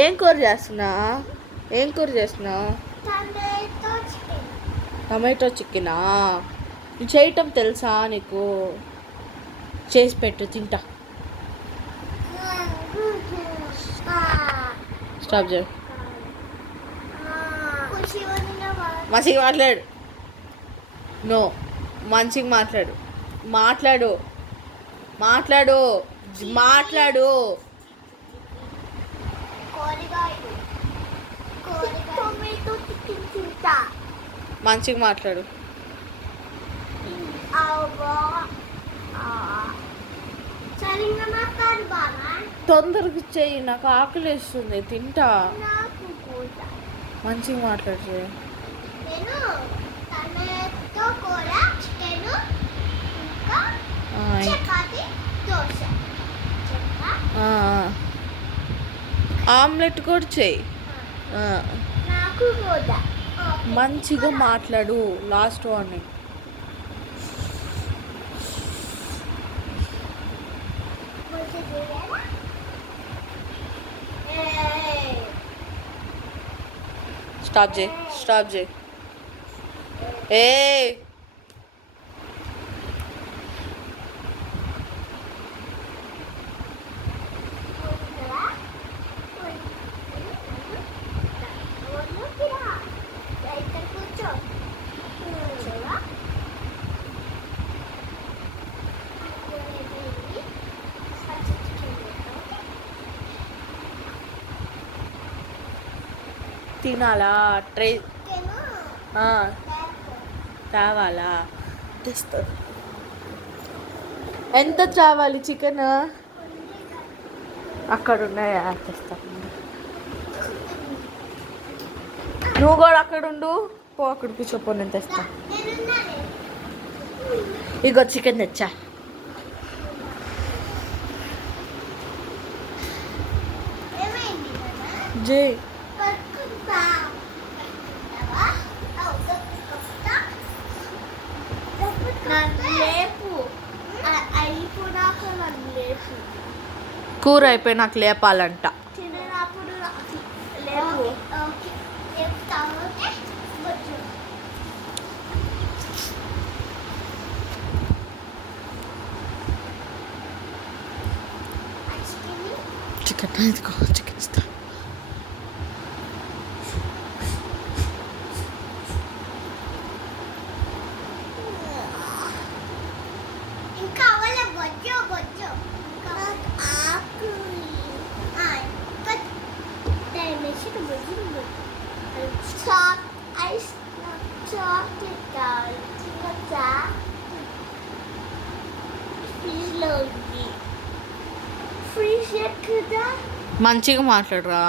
ఏం కూర చేస్తున్నా? ఏం కూర చేస్తున్నావు? టమాటో చికెనా? చేయటం తెలుసా నీకు? చేసి పెట్టు, తింటా. స్టాప్ చేయి. మంచిగా మాట్లాడు. నో, మంచిగా మాట్లాడు. మాట్లాడు మాట్లాడు మాట్లాడు. మంచిగా మాట్లాడు. తొందరగా చెయ్యి, నాకు ఆకలి వేస్తుంది, తింటా. మంచిగా మాట్లాడు. ఆమ్లెట్ కూడా చెయ్యి. మంచిగా మాట్లాడు. Last warning. స్టాప్ చేయి, స్టాప్ చేయి. ఏ తినాలా? ట్రై తేవాలా? తెస్తా. ఎంత తేవాలి చికెన్? అక్కడ ఉన్నాయా? తెస్తా. నువ్వు కూడా అక్కడ ఉండు. పో, అక్కడ కూర్చోపో, నేను తెస్తా. ఇగో చికెన్ తెచ్చా. జై కూర అయిపోయి నాకు లేపాలంట. చికెన్ ఇదిగో, చికెన్ ఇస్తా. మంచిగా మాట్లాడరా.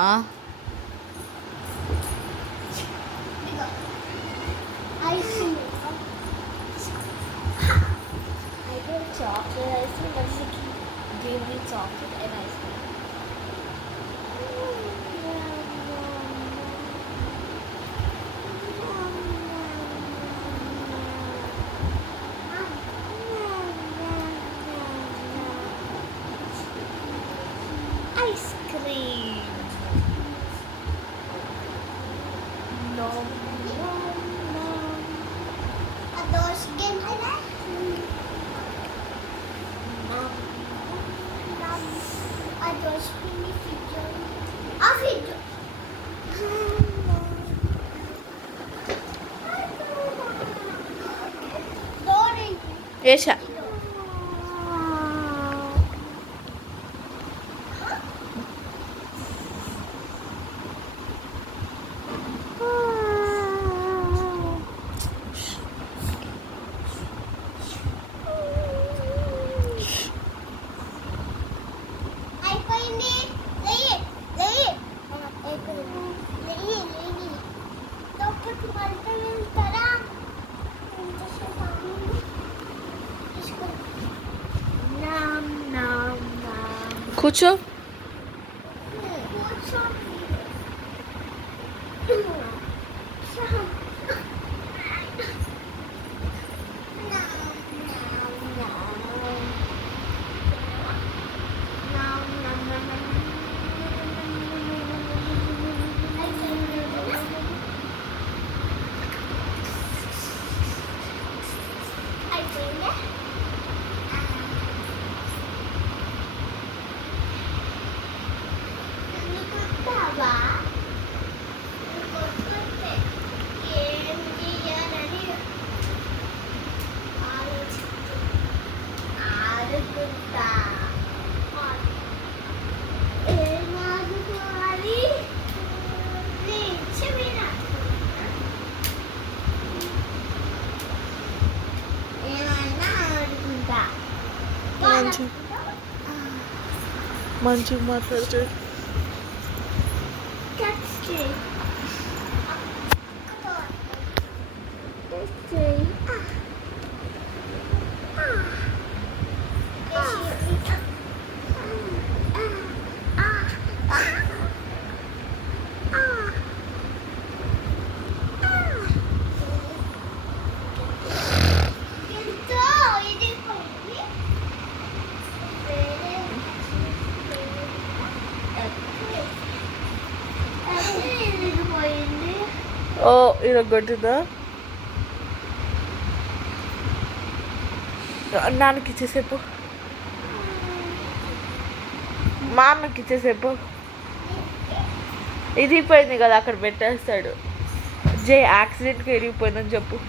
వేసా. కూర్చో. మంచి మంచిగా మాట్లాడుతాడు. ఓ ఇరగొట్టిందా? నాన్నకి ఇచ్చేసేపు, మా అన్నకి ఇచ్చేసేపు. ఇది పోయింది కదా, అక్కడ పెట్టేస్తాడు. జే యాక్సిడెంట్కి ఇరిగిపోయిందని చెప్పు.